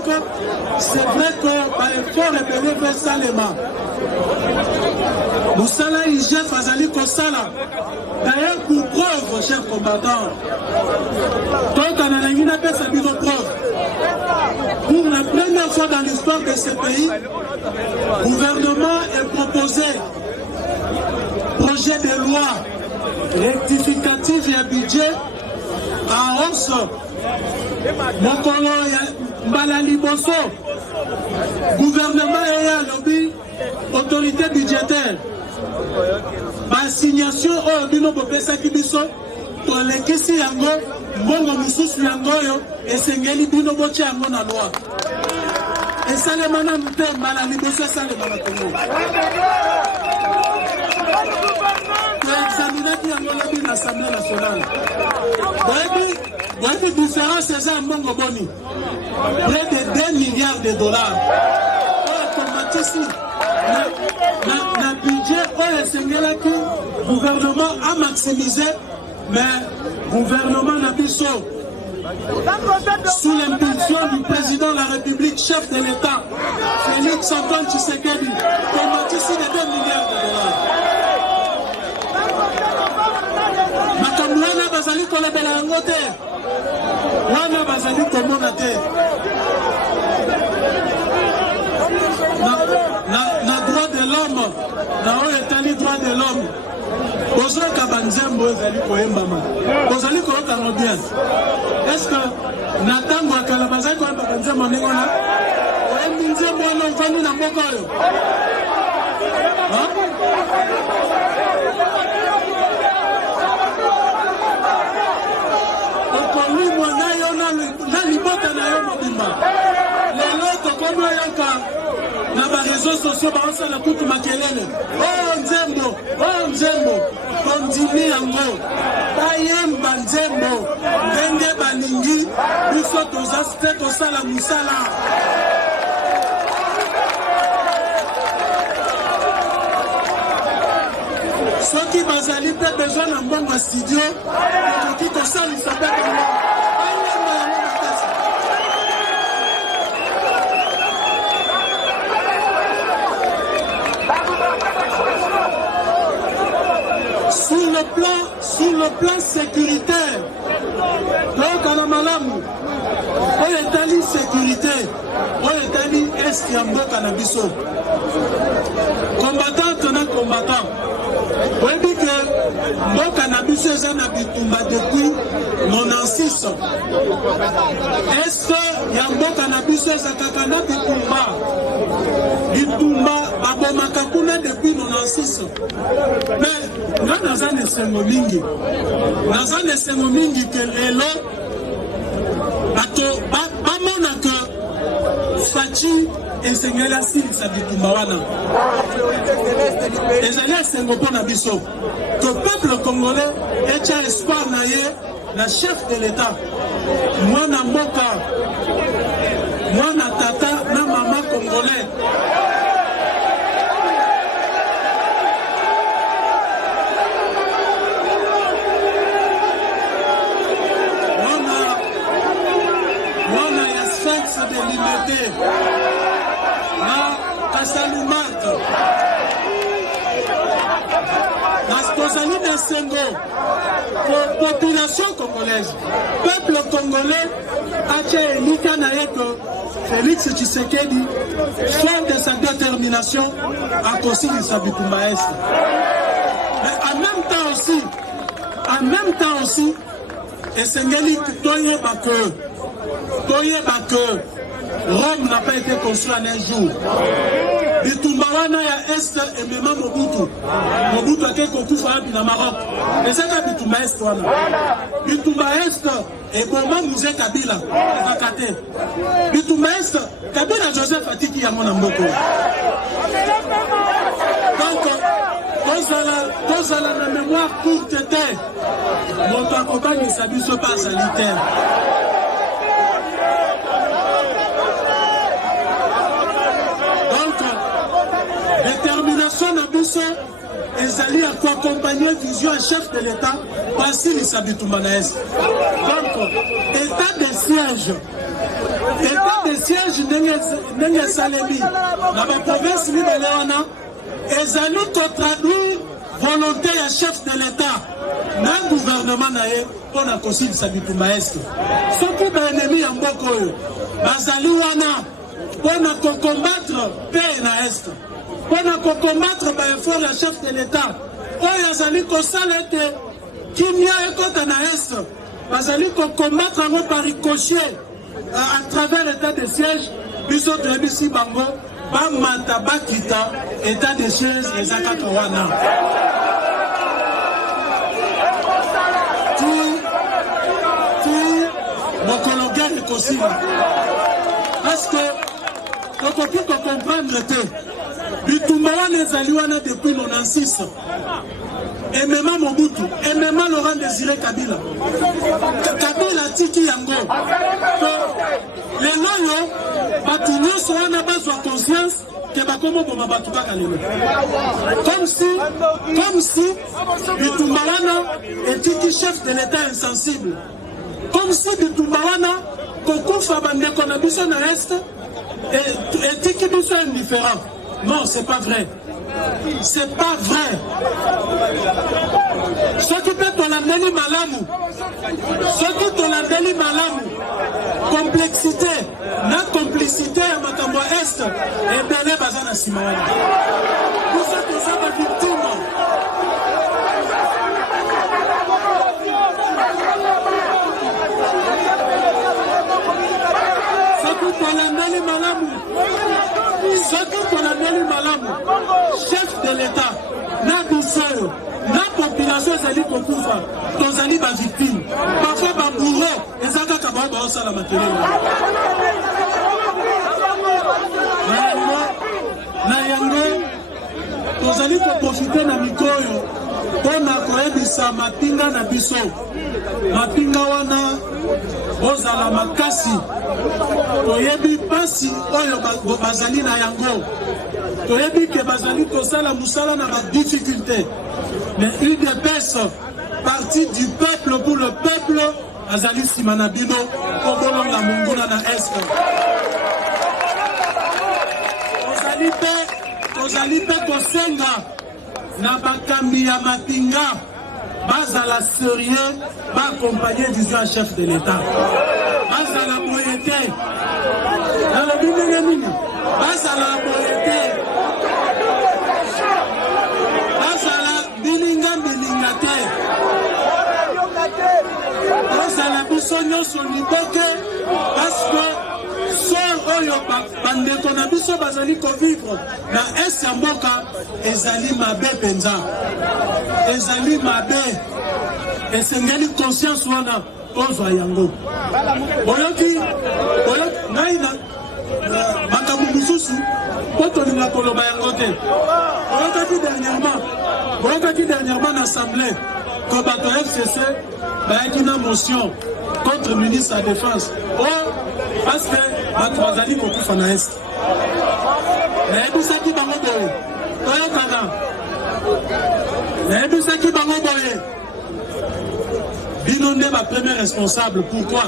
que c'est vrai que l'effort est venu vers Salema. Nous sommes IGF Azali Kosala. D'ailleurs, pour preuve, chers combattants, donc on a une preuve. Pour la première fois dans l'histoire de ce pays, le gouvernement est proposé projet de loi rectificatif et budget à hausse. Mokolo Mbalali Bosso, gouvernement et lobby, autorité budgétaire. Assignation au bino bopesa kibiso to lekisi yango mbongo mususu yango yo esengeli bino boche yango na loi. Esalema na mtemba la liboso esalema na Congo. Examinati yango lobi na Assemblée nationale. Voyez différence c'est ça mbongo boni. Près de 2 milliards de dollars. Automatique. Na budget oyo esengelaki gouvernement a maximisé, mais gouvernement na biso sous l'impulsion du président de la République, chef de l'État, Félix Antoine Tshisekedi, combatisi de 2 milliards de dollars. Makambo wana bazali kolobela yango te, wana bazali komona te. Na droit de l'homme, na oyo etali droit de l'homme, ozoyoka banzembo ezali koyembama, ozali koyokango bien. Est-ce que na ntango ya kala bazali koyemba banzembo ndenge wana oyembi nzembo wana ovandi na mboka oyo? Okolimwa na yo na libota na yo mobimba. Lelo tokomi oyoka na ba réseaux sociaux baosala kutu makelele. Oh nzembo, kondimi yango. Bayemba nzembo, ndenge balingi, biso tozaste tosala musala. Soki bazali pe besoin na mbongo studio, tokoki kosalisa pe bango. Bayemba yango makasi. Sur le plan sécuritaire, donc à la malamu, on est allé sécurité, on est allé est ya mboka na biso. Combattant tena combattant. On dit que mboka na biso eza na bitumba depuis 96. Est ya mboka na biso eza kaka na bitumba babomaka kuna depuis 96. Mais naza nesengo mingi ke lelo bato bamona ke faci esengeli asilisa bitumba wana ezali esengo mpo na biso que peuple congolais etya espoir na ye na chef de l'état, mwana mboka, mwana tata na mama congolais. De liberté na Kasalumat na tozali na sengo population congolaise, peuple congolais atia elika na ye que Félix Tshisekedi, fort de sa détermination, a kosilisa bitumba este. Mais en même temps aussi esengeli toyeba que Rome n'a pas été construit en un jour. Bitumba wana ya Est et même Mobutu a été construit na Maroc. Et c'est ça Bitumba Est wana. Bitumba Est et Boma Mouzé Kabila Zakate. Bitumba Est Kabila Joseph Atiki ya mona mboko. Donc tozala na mémoire courte te. Moto accompagne sa biso pas sanitaire. Détermination na biso ezali à accompagner vision chef de l'État Basilisa Bitumba na Est. Donc état de siège siège ndenge salemi na ba province mibale wana ezali kotraduire volonté ya chef de l'État na gouvernement na ye mpona kosilisa bitumba este soki baennemi ya mboka oyo bazali wana mpona kokombattre paix na este mpona kokombattre baeffort ya chef de l'État oyo azali kosala ete kimia ekota na este bazali kokombattre yango par ricochet à travers l'état de siège biso toyebisi bango bamata bakita état de siège eza kaka wana mokolo guerre ekosila parce que tokoki kocomprendre te bitumba wana ezali wana depuis 96 emema Mobutu emema Laurent Désiré Kabila Kabila atiki yango lelo oyo bato nyonso wana bazwa conscience ke bakomo boma bato kaka lelo comme si bitumba wana etiki chef de l'état insensible comme si bitumba wana kokufa bandeko na biso na est etiki biso indifférent. Non, c'est pas vrai. C'est pas vrai. Ce qui peut tolandeli malamu, ce qui tolandeli malamu, complexité, na complicité à makambo est, et belé bazana simana. Nous sommes ça ma victime. Ce qui tolandeli malamu. Soki tolandeli malamu chef de l'État na biso na population ezali kokufa tozali bavictime parfois babourreau eza kaka bao baosala makelele na yango tozali koprofite na mikro oyo mpona koyebisa mapinga na biso mapinga wana bozala makasi toyebi pasi oyo bazali na yango toyebi ke bazali kosala musala na badifficulté mais UDPS partie du peuple pour le peuple azali nsima na bino kobolonga monguna na est tozali mpe kosenga na bakambi ya mapinga bazala sérieux baccompagner vision ya chef de l'État bazala boye te nalobi ndenge nini bazala boye te bazala bilinga te bazala biso nyonso liboke parce que sor oyo bandeko na biso bazali kovivre na est ya mboka ezali mabe mpenza ezali mabe esengeli conscience wana ozwa yango boyoki ngai na makambo mosusu po tolinga koloba yango te boyokaki dernièrement na assemblée ko bato ya FCC bayaki na motion contre ministre ya défense parce que bato bazali kokufa na est nayebisaki bango boye toyokana nayebisaki bango boye bino nde bapremier responsable. Pourquoi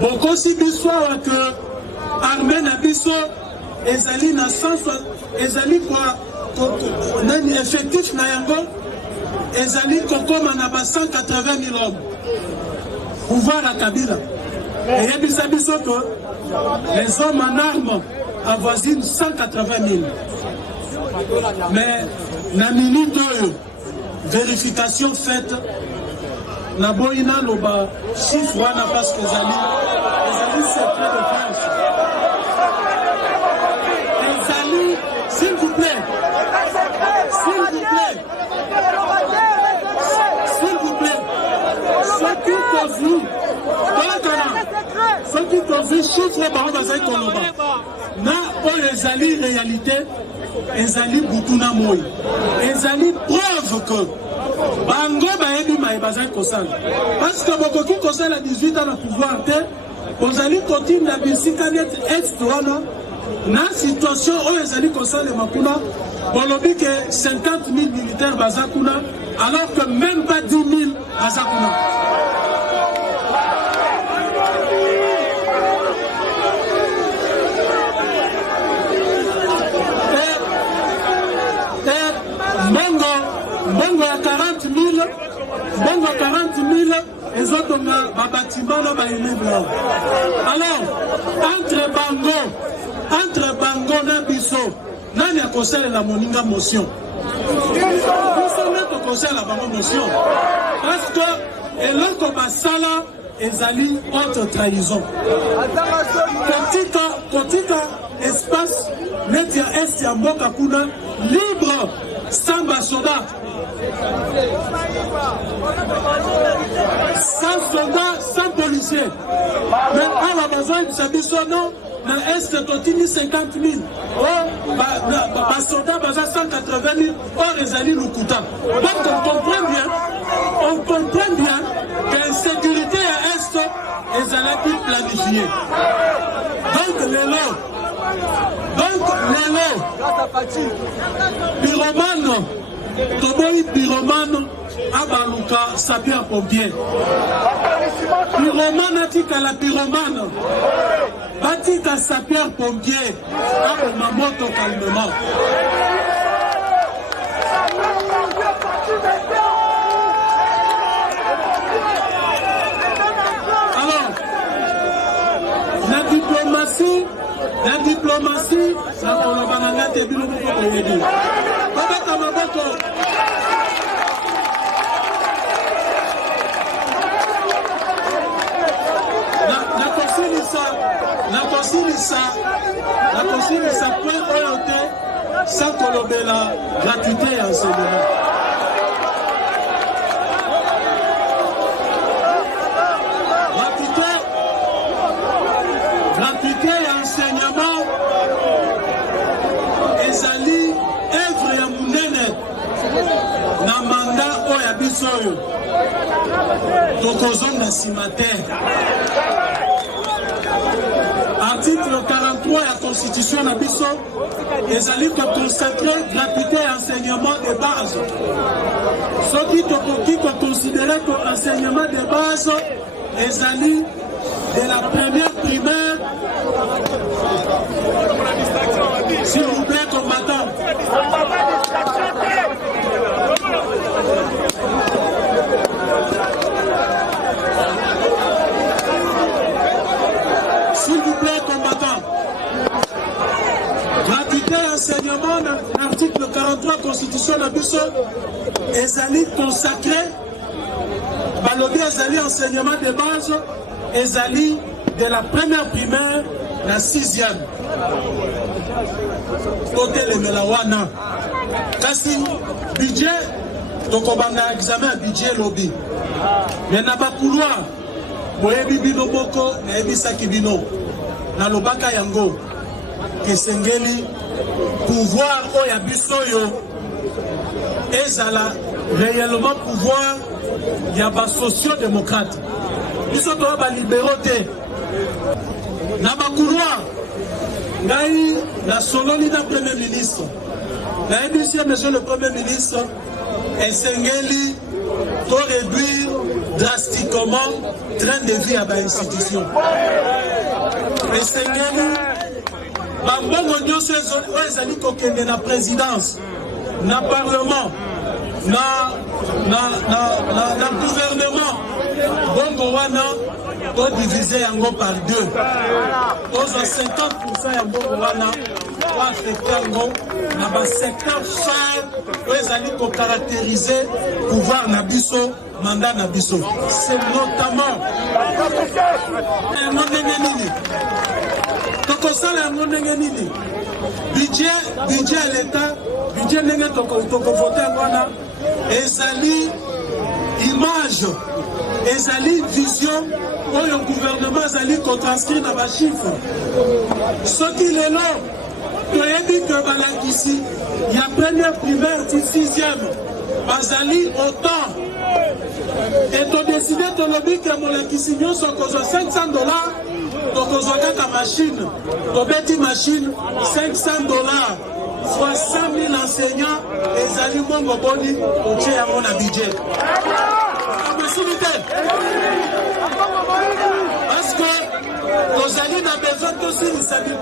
bokosi biso awa ke armée na biso ezali na ezali nani effectif na yango ezali kokoma na ba 180 000 hommes pouvoir à Kabila eyebisa biso que les hommes en armes avoisinent 180 000 mais na minute oyo vérification faite na boyina loba chiffre wana parce que ezali secret de France ezali s'il vous plaît soki tozi chiffre bango bazali koloba na oyo ezali réalité ezali butuna moi ezali preuve que bango bayebi maye bazali kosala parce que bokoki kosala 18 ans na pouvoir te bozali kotinda bisika neti est wana na situation oyo ezali kosalema kuna bolobi ke 50 000 militaires baza kuna alors que même pas 10 000 baza kuna tonga bâtiment na immeuble. Alors entre bango na biso nani akosala la moninga motion. Biso neto kosala bango motion parce que eloko basala ezali haute trahison. Kotika espace neti ya est ya mboka kuna libre sans basoda. Sans soldats, sans policiers. Mais on a besoin de ce non, dans l'Est, totini 50 000. Oh, soldats, 180 000. Or, les alliés nous coûtent. Donc, on comprend bien que l'insécurité à l'Est, les alliés planifiés. Donc, les lots. Pyromane. Toboi pyromane abaluka sapeur pompier. Pyromane atika la pyromane. Batika sapeur pompier. Aboma moto calmement. Alors, la diplomatie, ça on va n'arrêter bien beaucoup de dire. nakosilisa point oyo te sans kolobela gratuité ya enseignement. Gratuité ya enseignement ezali œuvre ya munene na mandat oyo ya biso oyo tokozonga nsima te. Article 43 de la Constitution de Bisso, les alliés ont consacré gratuité et enseignement de base. Ceux qui ont considéré comme enseignement de base, les alliés de la première primaire, s'il vous plaît, combattants. S'il vous plaît, combattants. Gratuité et enseignement, l'article 43 Constitution de Bisso, les alliés consacrés, balobi les alliés enseignement de base, les alliés de la première primaire, la 6e. Côté les Melawana. Kasi, budget, donc on a un examen, budget lobby. Mais n'a pas couloir. Boyebi bino boko na ebisaki bino na lobaka yango esengeli pouvoir oya biso yo ezala réellement pouvoir ya ba socio-démocrate biso to ba libéroté na bakouloir ngai na sololi na premier ministre na ebisi monsieur le premier ministre esengeli to réduire drastiquement train de vie à l'institution. Et c'est que nous, nous la présidence, na parlement, na gouvernement, bongo wana, on divisé yango par deux. Aux 50% yango wana, on affecté yango, na ba secteur phare, les alliés pour caractériser pouvoir nabiso. Mandat Nabiso. C'est notamment budget à l'État, budget n'est pas ezali image, ezali vision, où le gouvernement ezali transcrit dans les chiffres. Ce qui est là, tu as dit que ici, il y a première primaire, 6e, bazali autant. Et tu as décidé de lobby que mon acquisition soit $500, donc on a ta machine, ton petit machine, $500, soit 100 000 enseignants, et les aliments vont boni, on tient à mon budget. Parce que nos alliés ont besoin de